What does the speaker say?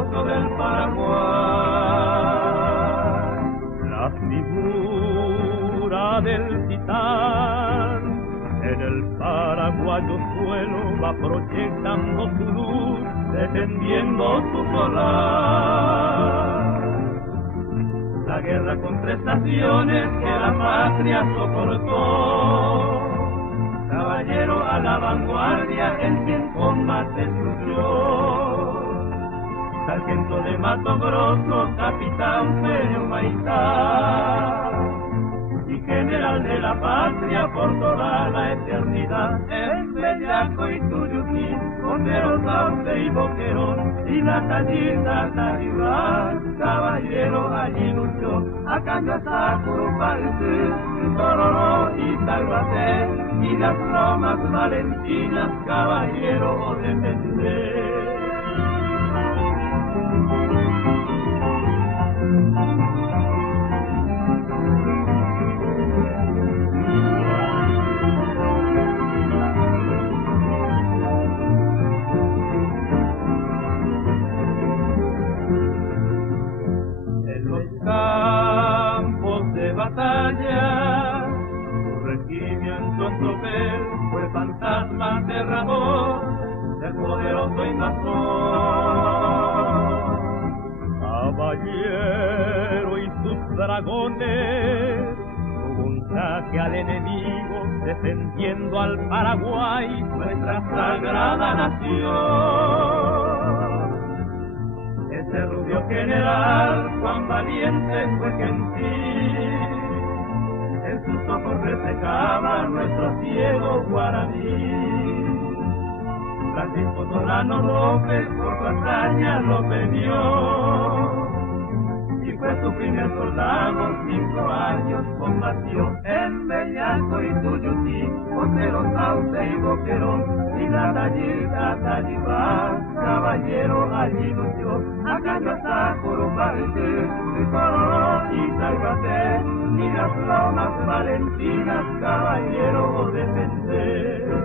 glorioso del Paraguay. La figura del titán en el paraguayo suelo va proyectando su luz, defendiendo su solar. La guerra con prestaciones que la patria soportó, caballero a la vanguardia en quien combate fluyó. Sargento de Mato Grosso, capitán Pedro Maizá, y general de la patria por toda la eternidad. En Bellaco y Tuyutí, Cordero, Sauce y Boquerón, y la tallita Taribá, caballero allí luchó. Acá Curupalce, Tororó y Taguaté, y las lomas valentinas, caballero defender. Campos de batalla, su regimiento en tropel fue fantasma aterrador del poderoso invasor. Caballero y sus dragones, hubo un saque al enemigo, defendiendo al Paraguay, nuestra sagrada nación. Ese rubio general, Juan Valiente, fue gentil, en sus ojos reflejaba nuestro ciego guaraní. Francisco Solano López por su hazaña lo premió, y fue su primer soldado, 5 años combatió en Bellaco y Tuyutí, Cordero, Sauce y Boquerón, y la tallita Tallibá, caballero allí luchó. Acá Curupalce, Tororó y Taguaté, y las lomas valentinas, caballero defender.